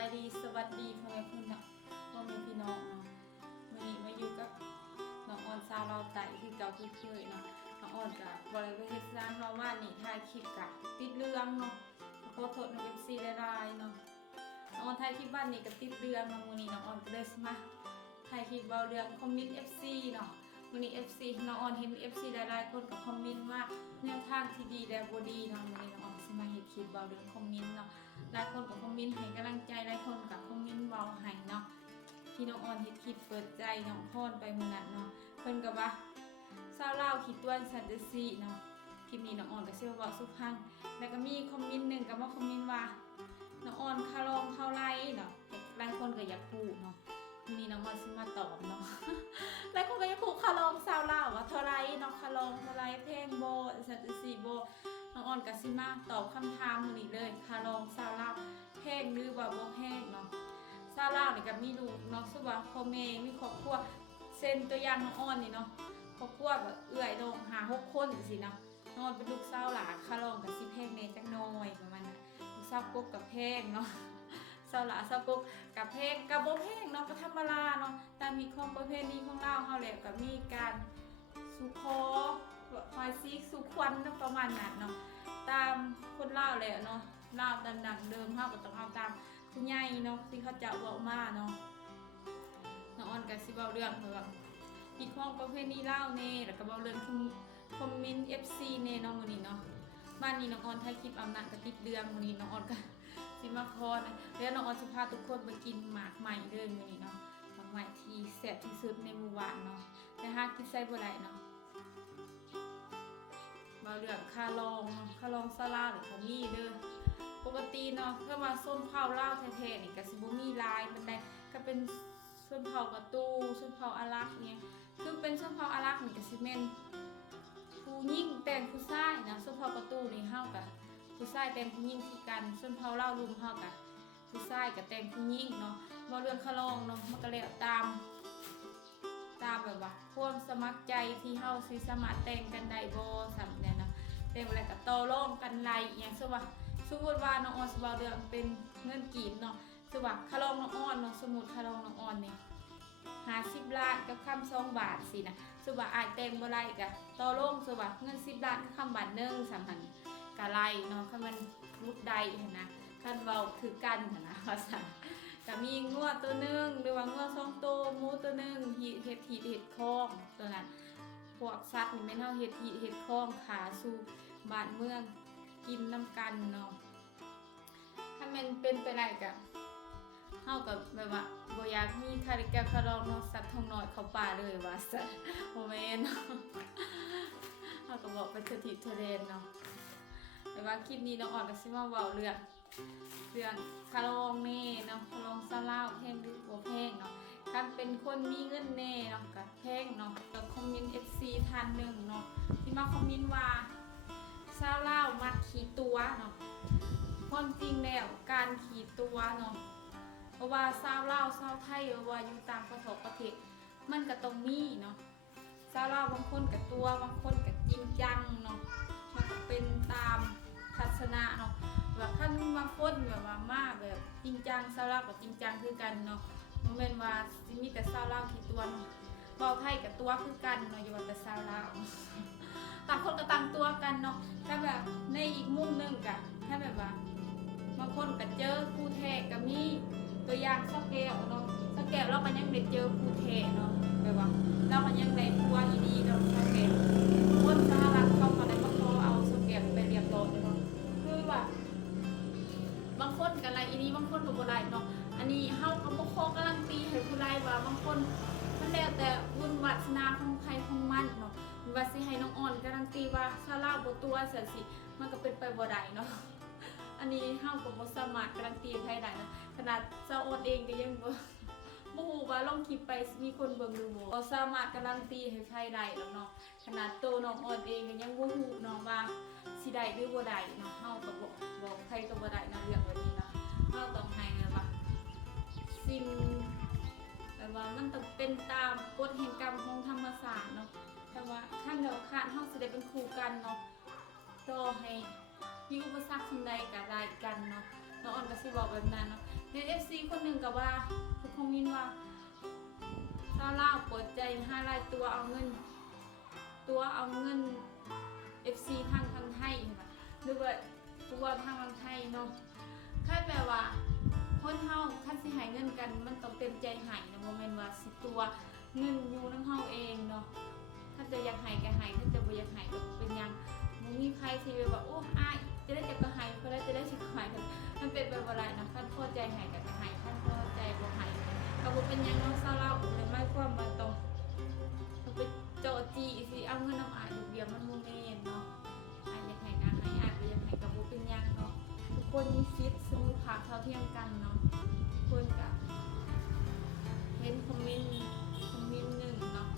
ายดีสวัสดีพ่อแม่พี่น้องพี่น้องเนาะวันนี้มาอยู่กับน้องออนซาวเราไต่ที่เก่าที่เคยเนาะน้องออนกับบริเวณเฮ็ดร้านเราว่านี่ถ่ายคลิปกับติดเรื่องเนาะขอโทษน้องFCได้เนาะน้องออนถ่ายคลิปบ้านนี่กับติดเรื่องเนาะวันนี้น้องออนก็เลยมาถ่ายคลิปเบาเรื่องคอมเมนต์ FC เนาะวันนี้ FC น้องออนเห็น FC หลายๆคนก็คอมเมนต์ว่าแนวทางที่ดีและบ่ดีเนาะวันนี้น้องออนสิมาเฮ็ดคลิปเบาเรื่องคอมเมนต์เนาะหลายคนก็คอมเมนต์ให้กำลังใจหลายคนก็คอมเมนต์เบาให้เนาะที่น้องออนเฮ็ดคลิปเปิดใจน้องพรไปมื้อนั้นเนาะเพิ่นก็ว่าชาวลาวคิดต้วนสันจะสิเนาะคลิปนี้น้องออนก็สิเว้าสู่ฟังแล้วก็มีคอมเมนต์นึงก็มาคอมเมนต์ว่าน้องออนค่าลองเท่าไหร่เนาะหลายคนก็อยากรู้เนาะวันนี้น้องออนสิมาตอบเนาะ หลายคนก็อยากรู้ค่าลองชาวลาวว่าเท่าไหร่เนาะค่าลองเท่าไหร่แพงบ่สันจะสิบ่น้องออนก็สิมาตอบคำถามมื้อนี้เลยค่าลองชาวลาวแพงหรือว่าบ่แพงเนาะชาวลาวนี่ก็มีลูกเนาะซึ่งว่าพ่อแม่มีครอบครัวเซ็นตัวอย่างน้องออนนี่เนาะครอบครัวแบบเอื้อยน้อง5-6 คนจังซี่เนาะน้องออนเป็นลูกสาวหลานค่าลองก็สิแพงแน่จักหน่อยประมาณนั้นลูกสาวกบก็แพงเนาะ สาวหลาสาวกกกับเพลงกับโบเพลงเนาะก็ธรรมดาเนาะแต่มีของประเพณีของเราเฮาแหละก็มีการสุขอคอยซีกสุขวัญเนาะประมาณนั้นเนาะตามคนลาวแหละเนาะลาวดังๆเดิมเฮาก็ต้องเอาตามผู้ใหญ่เนาะที่เขาจะเว้ามาเนาะน้องออนก็สิเว้าเรื่องแบบอีกของประเพณีลาวแน่แล้วก็เว้าเรื่องคอมเมนต์ FC แน่เนาะมื้อนี้เนาะบ้านนี้น้องออนถ่ายคลิปอำนาจกระติดเดืองมื้อนี้น้องออนก็สิมาคอนะแล้วน้องออนจะพาทุกคนไปกินหมากใหม่เด้อมื้อนี้เนาะหมากใหม่ที่แซ่บที่สุดในหมู่บ้านเนาะแต่หากินใส่บ่ได้เนาะมาเรื่องค่าลองซาลาหรือเขามีเด้อปกติเนาะถ้าว่าส้นเผาลาวแท้ๆนี่ก็สิบ่มีลายปานใดก็เป็นส้นเผากระตูส้นเผาอารักเนี่ยคือเป็นส้นเผาอารักนี่ก็สิแม่นผู้หญิงแต่งผู้ชายนะส้นเผากระตูนี่เฮาก็ผู้ชายแต่งผู้หญิงคือกันส่วนเผาเล่ารุมเฮากับผู้ชายกับแต่งผู้หญิงเนาะบ่เรื่องคลองเนาะมันก็แล้วตามแบบว่าความสมัครใจที่เฮาสิสามารถแต่งกันได้บ่สำเนี่ยนะแต่อะไรก็ต่อรองกันไรอย่างสมมุติว่าน้องออนสิเว้าเรื่องเป็นเงินกีบเนาะสมมุติคลองน้องออนเนาะสมมุติคลองน้องออนนี่50 ล้านกับคำ2 บาทสินะสมมุติอายแต่งบ่ได้ก็ต่อรองสมมุติเงิน10 ล้านกับคำบาทนึงสำหันกะไรเนาะคันมันรุดใดเห็นนะคันเว้าคือกันเห็นนะว่าซั่นก็มีงัวตัวนึงหรือว่างัว2 ตัวหมูตัวนึงเฮ็ดคองตัวนั้นพวกสัตว์นี่แม่นเฮาเฮ็ดคองขาสู่บ้านเมืองกินน้ำกันเนาะถ้ามันเป็นไปได้ก็เฮาก็แบบว่าบ่อยากมีคาริกาคารองเนาะสัตว์ทองน้อยเข้าป่าเลยว่าซั่นบ่แม่นเนาะเฮาก็บอกไปเถิดเทเรนเนาะแต่ว่าคลิปนี้น้องออนก็สิมาเว้าเรื่องคารองแน่เนาะคารองซาลาวแพงหรือบ่แพงเนาะคันเป็นคนมีเงินแน่เนาะก็แพงเนาะก็คอมเมนต์ FC ท่านหนึ่งเนาะที่มาคอมเมนต์ว่าซาลาวมักขี่ตัวเนาะความจริงแล้วการขี่ตัวเนาะเพราะว่าชาวลาวชาวไทยว่าอยู่ต่างประเทศมันก็ต้องมีเนาะชาวลาวบางคนก็ตัวบางคนก็จริงจังเนาะมันก็เป็นตามทัศนะเนาะแบบท่านบางคนแบบว่ามาแบบจริงจังชาวลาวกับจริงจังคือกันเนาะมันเป็นว่าสิมีแต่ชาวลาวขี่ตัวเนาะเว้าไทยกับตัวคือกันเนาะอย่าว่าแต่ชาวลาวต่างคนก็ต่างตัวกันเนาะถ้าแบบในอีกมุมนึงก็ถ้าแบบว่าบางคนก็เจอคู่แท้ก็มีตัวอย่างสักแก้วเนาะสักแก้วเราก็ยังได้เจอคู่แท้เนาะแบบว่าเราก็ยังได้ตัวอีดีเนาะสักแก้วคนสหรัฐเขาก็ได้มาขอเอาสักแก้วไปเรียบร้อยเนาะคือว่าบางคนก็ไล่อีนี้บางคนก็บ่ไล่เนาะอันนี้เฮาก็บ่ขอการันตีให้ผู้ไล่ว่าบางคนมันแล้วแต่บุญวาสนาของใครของมันเนาะว่าสิให้น้องอ่อนการันตีว่าซาลาบ่ตัวซั่นสิมันก็เป็นไปบ่ได้เนาะอันนี้เฮาก็บ่สามารถการันตีให้ได้นะขนาดซาออนเองก็ยังบ่ฮู้ว่าลงคลิปไปมีคนเบิ่งหรือบ่สามารถการันตีให้ใครได้แล้วเนาะขนาดตัวน้องอ่อนเองก็ยังบ่ฮู้เนาะว่าสิได้หรือบ่ได้เนาะเฮาก็บอกใครก็บ่ได้นะเรื่องแบบนี้นะเฮาต้องให้ว่าสิ่งแบบว่ามันต้องเป็นตามกฎแห่งกรรมของธรรมศาสตร์เนาะแต่ว่าขั้นเดียวขาดเฮาสิได้เป็นคู่กันเนาะต่อให้มีอุปสรรคสิ่งใดก็ได้กันเนาะ น้องออนก็สิบอกแบบนั้นเนาะใน FC คนหนึ่งกับว่าคือคอมเมนต์ว่าซาร่าเปิดใจ5 รายตัวเอาเงินFC ทางไทยหรือว่าตัวทางไทยเนาะค่ายแปลว่าคนเฮาคันสิให้เงินกันมันต้องเต็มใจให้นะบ่แม่นว่าสิตัวเงินอยู่นำเฮาเองเนาะถ้าจะอยากให้ก็ให้ถ้าจะบ่อยากให้ก็เป็นหยังบ่มีใครสิว่าโอ้อ้ายจะได้จักก็ให้ก็ได้จะได้สิให้กันมันเป็นแบบอะไรนะคันพอใจให้ก็ให้คันพอใจบ่ให้ก็บ่เป็นหยังเนาะซาร่าเลยหมายความว่าต้องไปโจจีสิเอาเงินน้ำอายเดียวมันบ่แม่นเนาะอายอยากให้ก็ให้อายบ่อยากให้ก็บ่เป็นหยังเนาะทุกคนมีสิทธิ์เสมอภาคเท่าเทียมกันเนาะทุกคนก็เห็นคอมเมนต์หนึ่งเนาะ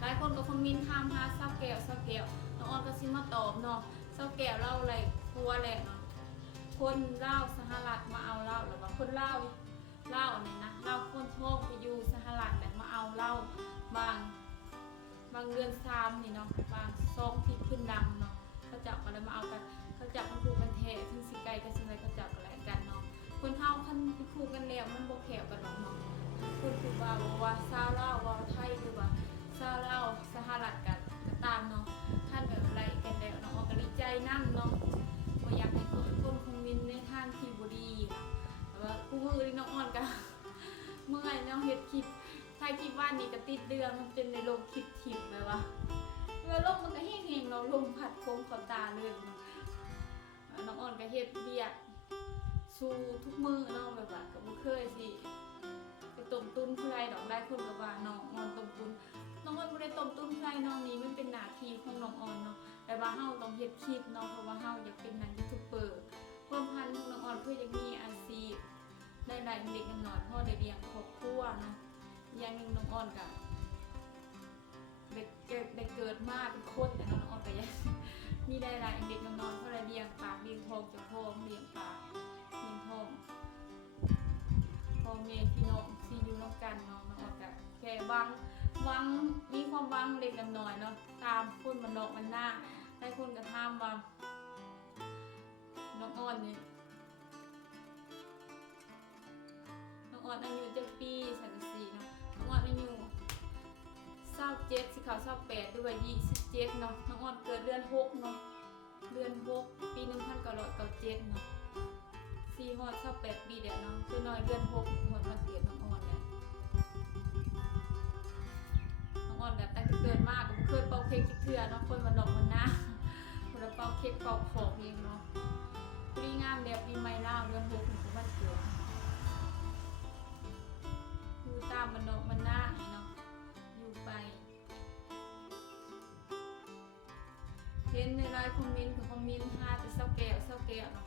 หลายคนก็คอมเมนต์ถามหาเศร้าแก้วน้องออนก็สิมาตอบเนาะเศร้าแก้วเล่าอะไรกลัวแหละเนาะคนลาวสหรัฐมาเอาเล่าหรือว่าคนลาวเนี่ยนะลาวคนท้องไปอยู่สหรัฐแต่มาเอาเล่าบางเดือน3นี่เนาะบาง2ที่ขึ้นดำเนาะเขาจับอะไรมาเอากันเขาจับมันคู่กันแท้ถึงสิไกลกันสิไดเขาจับอะไรกันเนาะคนเฮาคันคู่กันแล้วมันบ่แขวกันหรอกเนาะคนคือว่าซาลาวว่าไทยหรือว่าซาลาวสหรัฐกันก็ตามเนาะท่านแบบอะไรกันแล้วเนาะก็ดีใจนำเนาะบ่อยากให้คนคอมเมนต์ในทางที่บ่ดีแต่ว่าผู้มือนี่น้องอ่อนก็เมื่อยเนาะเฮ็ดคลิปถ่ายคลิปว่านนี่ก็ติดเดือนมันเป็นในโลกคลิปทิพย์เลยว่าลมมันก็แห้งๆเนาะลมพัดโค้งเข้าตาเลยน้องอ่อนก็เฮ็ดเวียกสู้ทุกมื้อเนาะแบบว่าก็บ่เคยสิไปต้มตุ้นผู้ใดดอกได้คนก็ว่าน้องอ่อนต้มตุ้นน้องอ่อนบ่ได้ต้มตุ้นผู้ใดน้องนี้มันเป็นหน้าที่ของน้องอ่อนเนาะแต่ว่าเฮาต้องเฮ็ดคลิปเนาะเพราะว่าเฮาอยากเป็นนักยูทูบเบอร์ความพันของน้องอ่อนเพื่อจะมีอาชีพได้หลายเด็กน้อยพอได้เลี้ยงครอบครัวเนาะอย่างนึงน้องอ่อนก็ได้เกิดมาเป็นคนแต่น้องอ่อนก็ยังมีได้หลายเด็กน้อยพอได้เลี้ยงปากเลี้ยงท้องเจ้าพ่อเลี้ยงปากเลี้ยงท้องพ่อแม่พี่น้องที่อยู่ร่วมกันเนาะน้องอ่อนก็แค่หวังมีความหวังเล็กน้อยเนาะตามคนมันนอกมันหน้าให้คนกระทำว่าน้องอ่อนนี่น้องอ่อนอายุ7 ปี34เนาะน้องอ่อนอายุ27สิเขา28ด้วย27เนาะน้องอ่อนเกิดเดือน6เนาะเดือน6ปี1997เนาะ4ฮอด28ปีเด้อเนาะคือน้อยเดือน6ฮอดวันเกิดน้องอ่อนเนี่ยน้องอ่อนแบบตั้งแต่เกิดมาก็บ่เคยเป่าเค้กจักเทื่อเนาะคนมันนอกมันหน้าคนละเป่าเค้กเป่าของเองเนาะปีงามแบบปีใหม่ลาวเดือน6ถึงวันเกิดอยู่ตามมันนอกมันหน้าเนาะอยู่ไปเห็นในไลน์คอมเมนต์ของคอมเมนต์5แต่เศร้าแก้วเนาะ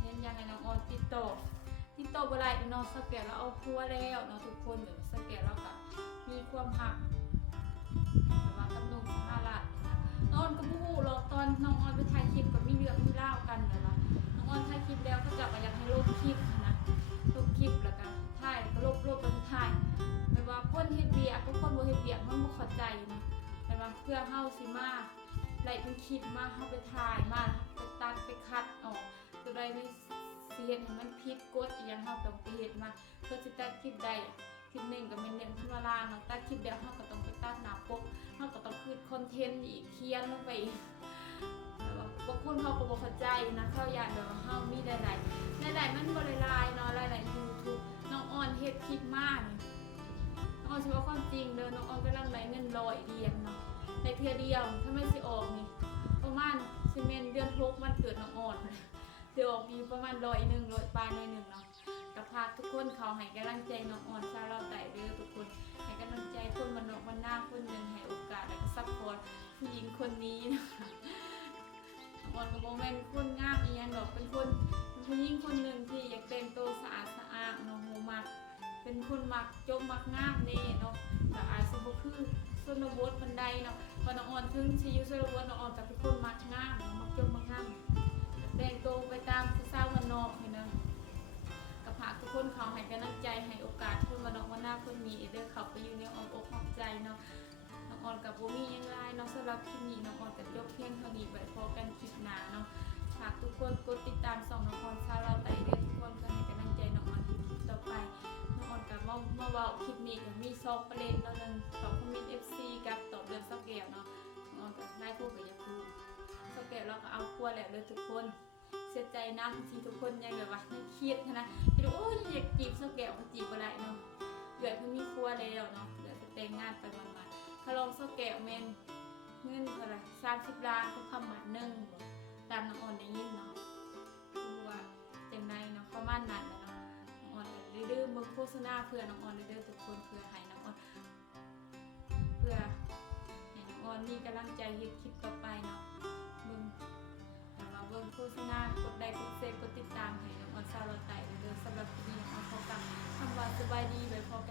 เห็นยังไงน้องออนติดต่อบ่ได้เนาะเศร้าแก้วแล้วเอาครัวแล้วเนาะทุกคนแบบเศร้าแก้วแล้วก็มีความหักแต่ว่ากับน้องสหรัฐนะน้องออนก็บ่ฮู้หรอกตอนน้องออนไปถ่ายคลิปก็มีเรื่องมีราวกันแบบว่าน้องออนถ่ายคลิปแล้วเขาจับมาอยากให้ลบคลิปนะลบคลิปแล้วก็ถ่ายก็ลบแล้วถ่ายแบบว่าคนเฮ็ดเวียกกับคนบ่เฮ็ดเวียกมันบ่เข้าใจนะแต่ว่าเพื่อเฮาสิมาไล่เป็นคลิปมาเฮาไปถ่ายมาไปตัดไปคัดออกตัวใดไม่สิเฮ็ดให้มันผิดกฎอีหยังเฮาต้องไปเฮ็ดมาเพื่อสิตัดคลิปได้คลิปหนึ่งก็เป็นเรื่องที่ว่าล่างเนาะตัดคลิปเดียวเฮาก็ต้องไปตัดหน้าปกเฮาก็ต้องคิดคอนเทนต์อีกเขียนลงไปแบบว่าบางคนเขาก็บ่เข้าใจนะเขาอยากแบบว่าเฮามีหลายมันบ่หลายๆเนาะหลายๆ YouTube น้องออนเฮ็ดคลิปมานี่น้องออนสิว่าความจริงเด้อน้องออนกำลังได้เงิน100เหรียญเนาะในเทื่อเดียวถ้าไม่สิออกนี่ประมาณสิเมนเดือน6วันเกิดน้องออนสิออกอยู่ประมาณ100ปลาย1เนาะกับพาทุกคนเขาให้กำลังใจน้องอ่อนซาเราไต่เด้อทุกคนให้กำลังใจคนมันนอกมันหน้าคนหนึ่งให้โอกาสและก็ซัพพอร์ตผู้หญิงคนนี้นะคะน้องอ่อนก็บ่แม่นคนงามอีหยังดอกเป็นผู้หญิงคนหนึ่งที่อยากแต่งตัวสะอาดเนาะฮู้มักเป็นคนมักจบมักงามแน่เนาะแต่อาจสิบ่คือชนบทปานใดเนาะพอน้องอ่อนถึงสิอยู่ชนบทน้องอ่อนก็เป็นคนมักงามมักจบมักงามแต่งตัวไปตามสาวมันนอกนี่นะกับหากทุกคนเขาให้กำลังใจให้โอกาสคนมาน้องมาหน้าคนมีเด้อเขาไปอยู่ในอ้อมอกอ้อมใจเนาะน้องอ่อนกับบ่มียังไงเนาะสำหรับคลิปนี้น้องอ่อนกับยกเพียงเท่านี้ไว้พอกันคลิปหน้าเนาะฝากทุกคนกดติดตามส่องน้องอ่อนซาเราไต่เด้อทุกคน คนเพื่อให้กำลังใจน้องออนคลิปต่อไปน้องออนกับมาเว้าคลิปนี้ก็มี2ประเด็นเนาะนึงตอบคอมเมนต์ FC กับตอบเรื่องเซาแก้วเนาะน้องออนก็ได้พูดกับอย่าพูดเซาแก้วเราก็เอาครัวแล้วเลยทุกคนเสียใจนะที่ทุกคนยังแบบว่ายังเครียดนะคิดว่าโอ้ยอยากจีบเซาแก้วก็จีบบ่ได้เนาะเกิดเพิ่นมีครัวแล้วเนาะเดี๋ยวจะแต่งงานไปวันๆถ้าลองเซาแก้วแม่นเงินเท่าไหร่30 ล้านทุกคำบาทนึงบ่ตามน้องออนได้ยินเนาะว่าจังไดเนาะประมาณนั้นเนาะน้องออนก็ดื้อๆเบิ่งโฆษณาเพื่อน้องออนเด้อทุกคนเพื่อให้น้องออนเพื่อให้น้องออนมีกำลังใจเฮ็ดคลิปต่อไปเนาะเบิ่งแต่ว่าเบิ่งโฆษณากดไลค์กดแชร์กดติดตามให้น้องออนซาวเราไต่เด้อสำหรับคลิปนี้น้องออนขอกลับคำว่าสบายดีไว้พร้อม